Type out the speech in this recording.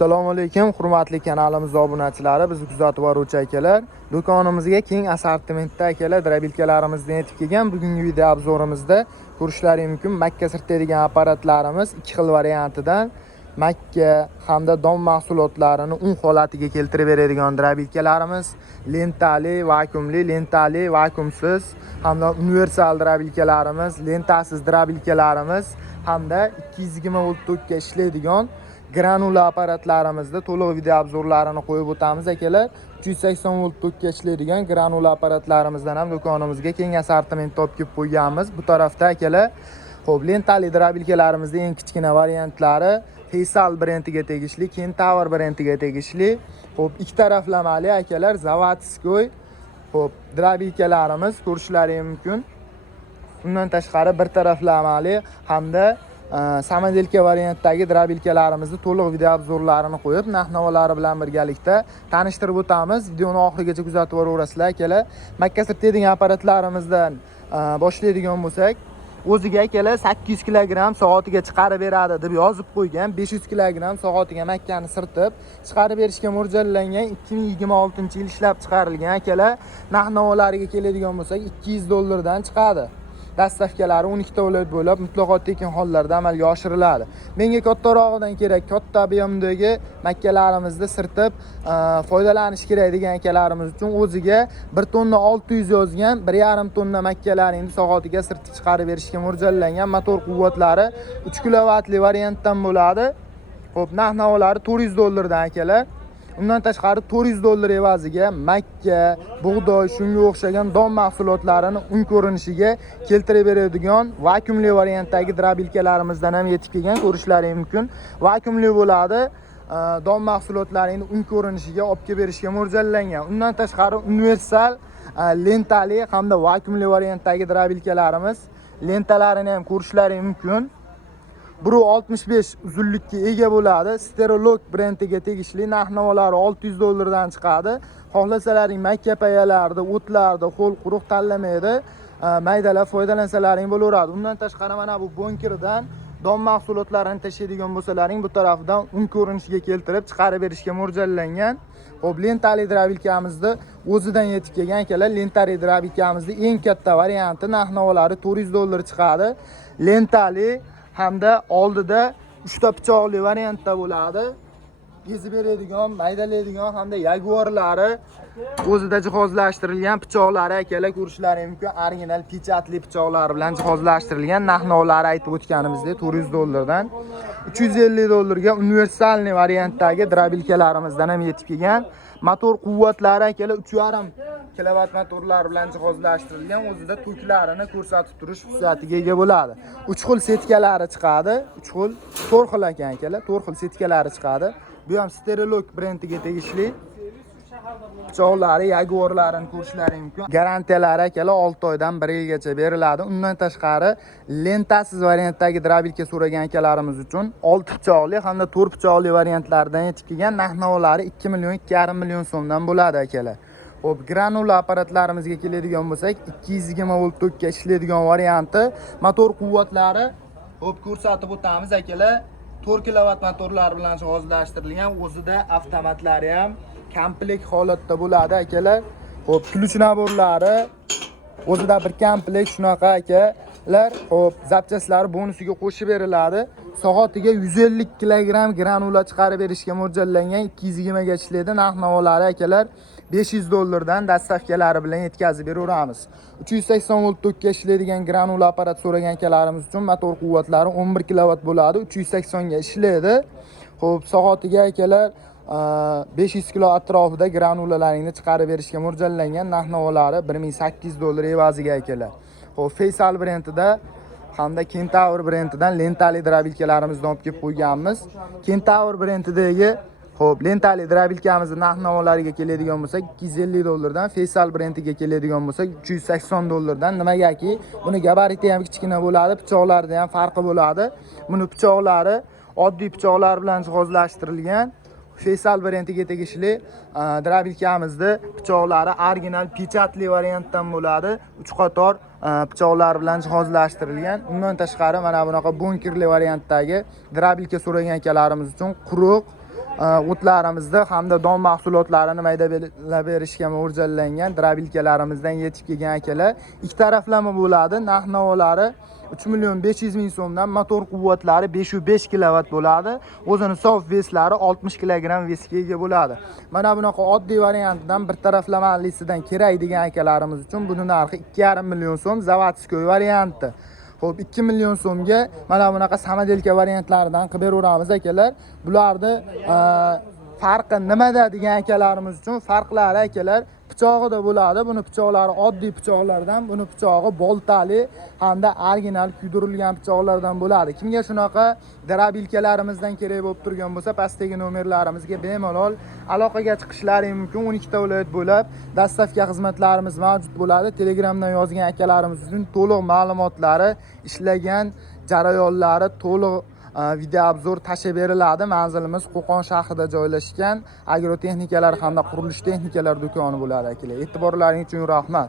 Assalomu alaykum, hurmatli kanalimiz obunachilari, bizni kuzatib boruvchi akalar. Do'konimizga keng assortimentda akalar drabilkalarimizni yetib kelgan. Bugungi video obzorimizda ko'rishlaringiz mumkin Makka sirtadigan apparatlarimiz ikki xil variantidan Makka hamda don mahsulotlarini holatiga keltirib beradigan drabilkalarimiz, lentali, vakuumli, lentali, vakuumsiz hamda universal drabilkalarimiz, lentasiz drabilkalarimiz hamda 220 volt tokka ishlaydigan granula apparatlarimizda to'liq video obzorlarini qo'yib o'tamiz akalar. 380 volt tokka ishlaydigan granula apparatlarimizdan ham do'konimizga keng assortiment olib kelib qo'yganmiz. Bu tarafda akalar, xo'p, lentali drabilkalarimizning eng kichkina variantlari Faysal brendiga tegishli, Kentaur brendiga tegishli. Xo'p, ikki taraflamali akalar, zavodskoy xo'p, drabilkalarimiz ko'rishlaringiz mumkin. Undan tashqari bir taraflamali hamda samodelka variantdagi drabilkalarimizni to'liq video obzorlarini qo'yib, narx-navolari bilan birgalikda tanishtirib o'tamiz. Videoni oxirigacha kuzatib boraverasizlar akalar. Makka sirtadigan apparatlarimizdan boshlaydigan bo'lsak, o'ziga akalar 800 kg soatiga chiqarib beradi deb yozib qo'ygan. 500 kg soatiga Makkani sirtib chiqarib berishga mo'ljallangan 2026-yil ishlab chiqarilgan akalar. Narx-navolariga keladigan bo'lsak, $200 chiqadi. Dastavkalari 12 ta bo'lib, mutlaqo tekin hollarda amalga oshiriladi. Menga kattarog'idan kerak, katta ob'yemdagi makkalarimizni sirtib foydalanish kerak degan akalarimiz uchun o'ziga 1 tonna 600 yozgan 1,5 tonna makkalaringni soatiga sirtib chiqarib berishga mo'ljallangan motor quvvatlari 3 kilovatli variantdan bo'ladi. Xo'p, narx-navolari $400 dan akalar. Undan tashqari $400 evaziga Makka, bug'doy, shunga o'xshagan don mahsulotlarini ko'rinishiga keltirib beradigan vakuumli variantdagi drabilkalarimizdan ham yetib kelgan, ko'rishlaringiz mumkin. Vakuumli bo'ladi, don mahsulotlarini ko'rinishiga olib kelib berishga mo'ljallangan. Undan tashqari universal, lentali hamda vakuumli variantdagi drabilkalarimiz, lentalarini ham ko'rishlaringiz mumkin. 1.65 uzunlikka ega bo'ladi. Stereolog brendiga tegishli, narx-navolari $600 dan chiqadi. Xohlasalaring Makka payalarida, o'tlarda, qo'l quruq tanlamaydi, maydalab foydalansalaring bo'laveradi. Undan tashqari mana bu bonkirdan don mahsulotlarini tashiydigan bo'lsalaring, bu tarafdan ko'rinishiga keltirib chiqarib berishga mo'ljallangan. Xo'p, lentali drabilkamizni o'zidan yetib kelgan akalar. Lentali drabilkamizning eng katta varianti narx-navolari $400 chiqadi. Lentali hamda oldida 3 ta pichoqli variantda bo'ladi. Ezib beradigan, maydalaydigan hamda yaguarlari o'zida jihozlashtirilgan pichoqlari akalar, ko'rishlaringiz mumkin. Original pechatli pichoqlar bilan jihozlashtirilgan. Narx-navolari aytib o'tganimizdek $400 dan $350 ga universalniy variantdagi drabilkalarimizdan ham yetib kelgan. Motor quvvatlari akalar 3,5 kilovat motorlar bilan jihozlashtirilgan, o'zida toklarini ko'rsatib turish xususiyatiga ega bo'ladi. 3 xil setkalari chiqadi, 4 xil ekan akalar, 4 xil setkalari chiqadi. Bu ham Stereolog brendiga tegishli. Pichoqlari, yaguarlarini ko'rishlaringiz mumkin. Garantiyalari akalar 6 oydan 1 yilgacha beriladi. Undan tashqari lentasiz variantdagi drabilka so'ragan akalarimiz uchun 6 pichoqli hamda 4 pichoqli variantlardan yetib kelgan. Narx-navolari 2 million, 2,5 million so'mdan bo'ladi akalar. Xo'p, granula apparatlarimizga keladigan bo'lsak, 220 volt tokka ishlaydigan varianti, motor quvvatlari xo'p ko'rsatib o'tamiz akalar. 4 kilovat motorlar bilan jihozlashtirilgan, o'zida avtomatlari ham komplekt holatda bo'ladi akalar. Xo'p, ключ naborlari o'zida bir komplekt shunaqa akalar. Xo'p, zapchastlari bonusiga qo'shib beriladi. Soatiga 150 kg granula chiqarib berishga mo'ljallangan, 220 ga ishlaydi. Narx-navolari akalar $500 dan dastavkalari bilan yetkazib beraveramiz. 380 volt tokka ishlaydigan granula apparat so'ragan akalarimiz uchun motor quvvatlari 11 kilovat bo'ladi, 380 ga ishlaydi. Xo'p, soatiga akalar 500 kilo atrofida granulalaringni chiqarib berishga mo'ljallangan. Narx-navolari $1800 evaziga akalar. Xo'p, Faysal brendida hamda Kentaur brendidan lentali drabilkalarimizni olib kelib qo'yganmiz. Kentaur brendidagi xo'p, lentali drabilkamizning narx-navolariga keladigan bo'lsak, $250 dan, Faysal brendiga keladigan bo'lsak, $380 dan. Nimagaki, buni gabariti ham kichkina bo'ladi, pichoqlarida ham farqi bo'ladi. Buni pichoqlari oddiy pichoqlar bilan jihozlashtirilgan. Faysal brendiga tegishli drabilkamizning pichoqlari original pechatli variantdan bo'ladi. 3 qator pichoqlar bilan jihozlashtirilgan. Undan tashqari mana bunaqa bunkirli variantdagi drabilka so'ragan akalarimiz uchun quruq o'tlarimizni hamda don mahsulotlarini maydalab berishga mo'ljallangan drabilkalarimizdan yetib kelgan akalar. Ikki taraflama bo'ladi. Narx-navolari 3.500.000 so'mdan, motor quvvatlari 505 kilovat bo'ladi. O'zini sof veslari 60 kilogramm vesga ega bo'ladi. Mana bunaqa oddiy variantdan bir taraflamalisidan kerak degan akalarimiz uchun buni narxi 2,5 million so'm, zavodskoy varianti. Xo'p, 2 million so'mga mana bunaqa samodelka variantlaridan qilib beraveramiz akalar. Bularni farqi nimada degan akalarimiz uchun farqlari akalar pichog'ida bo'ladi. Buni pichoqlari oddiy pichoqlardan, buni pichog'i boltali hamda original kuydirilgan pichoqlardan bo'ladi. Kimga shunaqa drabilkalarimizdan kerak bo'lib turgan bo'lsa, pastdagi nomerlarimizga bemalol aloqaga chiqishlari mumkin. 12 ta viloyat bo'ylab dastavka xizmatlarimiz mavjud bo'ladi. Telegramdan yozgan akalarimiz uchun to'liq ma'lumotlari, ishlagan jarayonlari to'liq video obzor tashib beriladi. Manzilimiz Qo'qon shahrida joylashgan agrotexnikalar hamda qurilish texnikalar do'koni bo'ladi akalar. E'tiborlaringiz uchun rahmat.